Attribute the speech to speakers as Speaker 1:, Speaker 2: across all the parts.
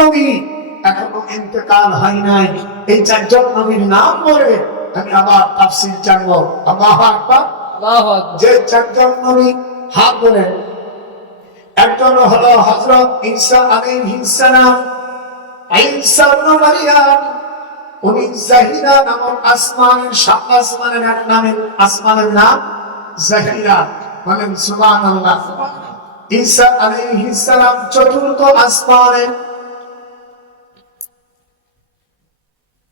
Speaker 1: নবী এখনও ইন্তেকাল হয় নাই। এই চারজন নবীর নাম বলে আমি আবার তাফসির জানব। আল্লাহ আকবার।
Speaker 2: আল্লাহু আকবার।
Speaker 1: যে চারজন নবী হাত বলে। একজন হলো হযরত ঈসা আলাইহিস সালাম। ঈসা ইবনে মারইয়াম উনি জাহিরা নামক আসমানের সাত আসমানের এক নামে আসমানের নাম জাহিরা। বলেন সুবহানাল্লাহ। ঈসা আলাইহিস সালাম চতুর্থ আসমানে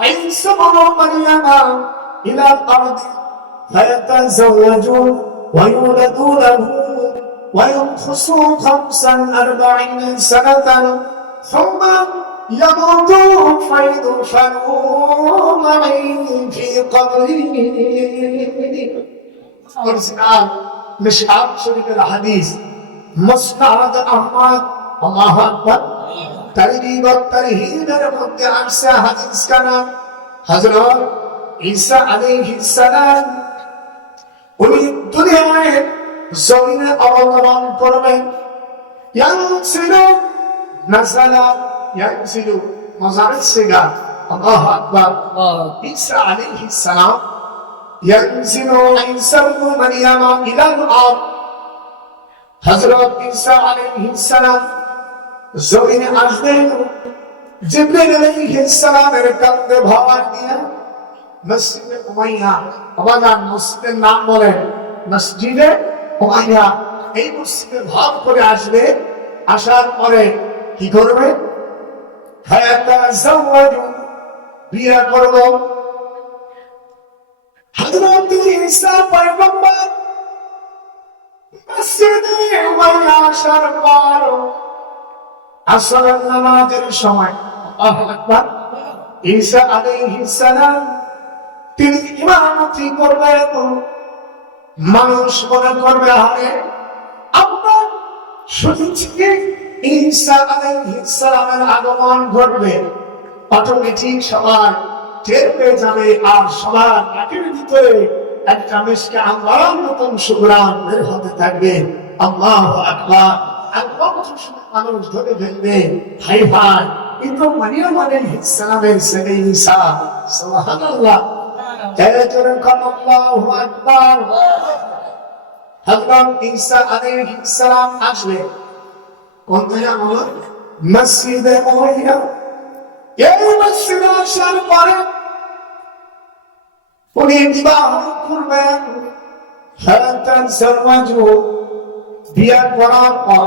Speaker 1: عيسى بن مريم إلى الأرض فيتزوج ويولد له وينقص خمسا أربعين سنة ثم يموت حيث فنوم في قبره عارف شو الحديث. مستعد أحمد. الله أكبر. আকবার তারহিব তারহিবের মধ্যে আসছে হাদিস কানা হযরত ঈসা আলাইহিস সালাম উনি দুনিয়ায় জমিনে অবতরণ করবেন ইয়ানসিলু নাসালা ইয়ানসিলু মজারের সিগা আল্লাহু আকবার
Speaker 2: আল্লাহু আকবার
Speaker 1: ঈসা আলাইহিস সালাম ينزل عيسى ابن مريم إلى الأرض হযরত ঈসা আলাইহিস সালাম জমিনে আসবেন জিবরিল আলাইহিস সালামের কাঁধে ভার দিয়ে মসজিদে উমাইয়া আবাদান মসজিদের নাম বলেন, মসজিদে উমাইয়া এই মসজিদে ভাব করে আসবে। আসার পরে কি করবে? বিয়ে করব হযরত ঈসা পয়গম্বর মসজিদে উমাইয়া আসার পর আসরের নামাজের সময়। ঈসা আলাইহিস সালাম তিনি ইমামতি মানুষ মনে করবে, আরে ঈসা আলাইহিস সালামের আগমন ঘটবে। অটোমেটিক সবার টের পেয়ে যাবে আর সবার নাকের ভিতরে একটা মিসকে আল্লাহর মতন সুগ্রাম বের হতে থাকবে। আল্লাহ আকবার। আল্লাহ শুনে মানুষ ধরে ফেলবে ভাই ভাই কিন্তু মারিয়াম আলাইহিস সালামের ছেলে ঈসা। সুবহানাল্লাহ। জয়জরে কম আল্লাহু আকবার। হযরত ঈসা আলাইহিস সালাম আসলে, কোন জায়গা বলো? মসজিদে উমাইয়া এই মসজিদে আসার পরে উনি বিবাহ করবেন। ফারাতান সরমাজু বিয়া করার পর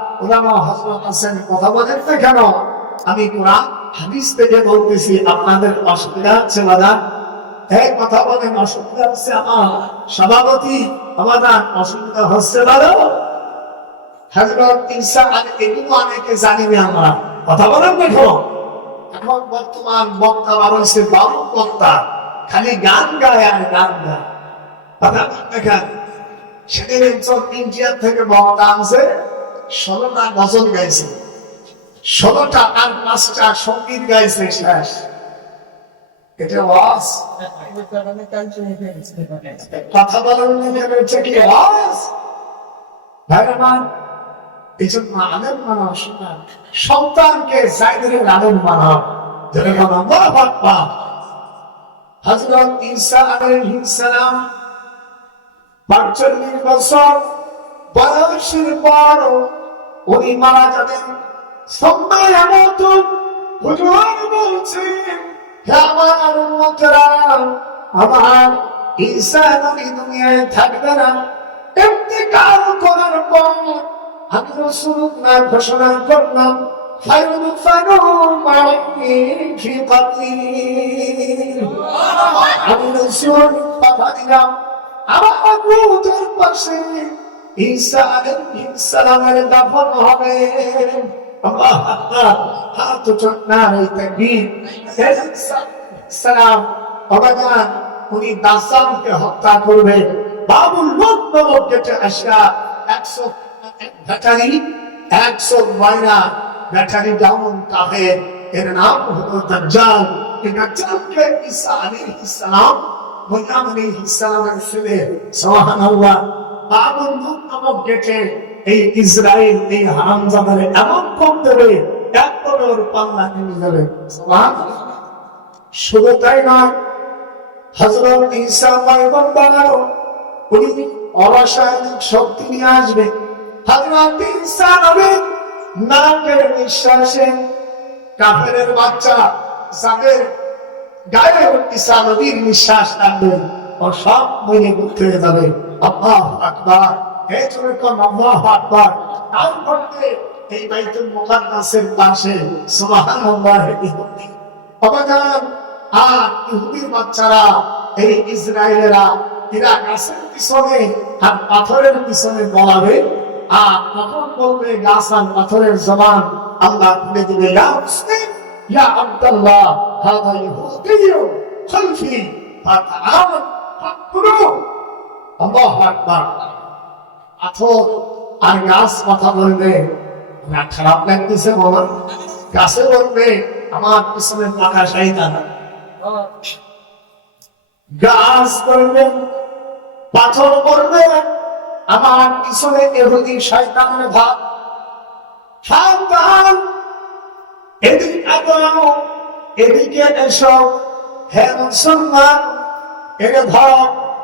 Speaker 1: কেন? আমি অসুবিধা হচ্ছে কথা বলেন, অসুবিধা হচ্ছে আমার কথা বলেন এখন বর্তমান বক্তা হয়েছে বক্তা, খালি গান গায় আর গান গায়। কথা সেদিন একজন ইন্ডিয়া থেকে বক্তা আনছে। ষোলোটা গজল গাইছে। ষোলোটা আর পাঁচটা সংগীত গাইছে শেষ। সন্তানকে জায়দের আলেম মানব যেরকম আল্লাহ আকবার। হযরত ঈসা আলাইহিস সালাম 45 বছর বয়সের পর উনি মারা যাবেন সময় এমন হুজুর বলছে, হে আমার উম্মতেরা, আমার ঈসা নবী দুনিয়ায় থাকবে না। ইন্তেকাল করার পর আমি রাসূলুল্লাহ ঘোষণা করলাম খায়রুল ফানুর মা'i ফি কবরি আমি রাসূল কথা দিলাম, আমার রূহের পাশে হত্যা করবে। বাবুল লোক গেটে আসা একশো ব্যাটারি, একশো ময়না ব্যাটারি ডাউন কাফের এর নাম হলো দাজ্জাল। এই দাজ্জালকে ঈসা আলাইহিস সালাম মরিয়াম আলাইহিস সালামের ছেলে। সুবহানাল্লাহ। এই ইসরায়েল এই এমন কম দেবে তাই নয় উনি অরাসায়নিক শক্তি নিয়ে আসবে নিঃশ্বাসে কাফেরের বাচ্চা যাদের গায়ে ঈসা নবীর নিঃশ্বাস লাগবে ও সব মনে ঘুরতে হয়ে যাবে আল্লাহ আকবার এই জন্য আল্লাহ আকবার। তার করতে এই বাইতুল মুকাদ্দাসের পাশে, সুবহানাল্লাহ, ইহুদি। অবদান, আর ইহুদির বাচ্চারা, এই ইসরায়েলেরা, এরা গাছের পিছনে আর পাথরের পিছনে বলাবে আর তখন বলবে, গাছ আর পাথরের জবান আল্লাহ খুলে দিবে। ইয়া মুসলিম, ইয়া আব্দুল্লাহ, হাদা ইহুদিয়্য খলফি ফাতাআল ফাকুলু আল্লাহু আকবার। আর গাছ কথা বলবে না খারাপ লাগতেছে বলো। গাছে বলবে, আমার পিছনে পাকা শাহিদান গাছ করবে পাথর করবে আমার পিছনে এহুদি শয়তানের ভাব। সাবধান! এদিকে আগাও এদিকে এসো। হে মুসলমান একে ধর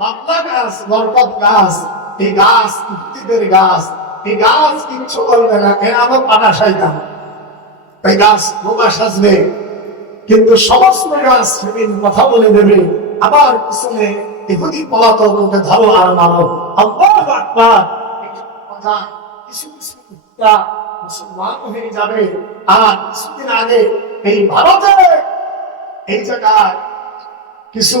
Speaker 1: বাবলা গাছ, বরকত গাছ এই গাছ ইহুদিদের গাছ এই গাছ কিচ্ছু করবে না, এ আমার পাটা শাইতাম এই গাছ বোমা সাজবে। কিন্তু সমস্ত গাছ সেদিন কথা বলে দেবে। আবার পিছনে ইহুদি পলাতক ওকে ধরো আর মারো। আল্লাহু আকবার। কথা কিছু কিছু মুসলমান হয়ে যাবে। আর কিছুদিন আগে এই ভারতে এই জায়গায় কিছু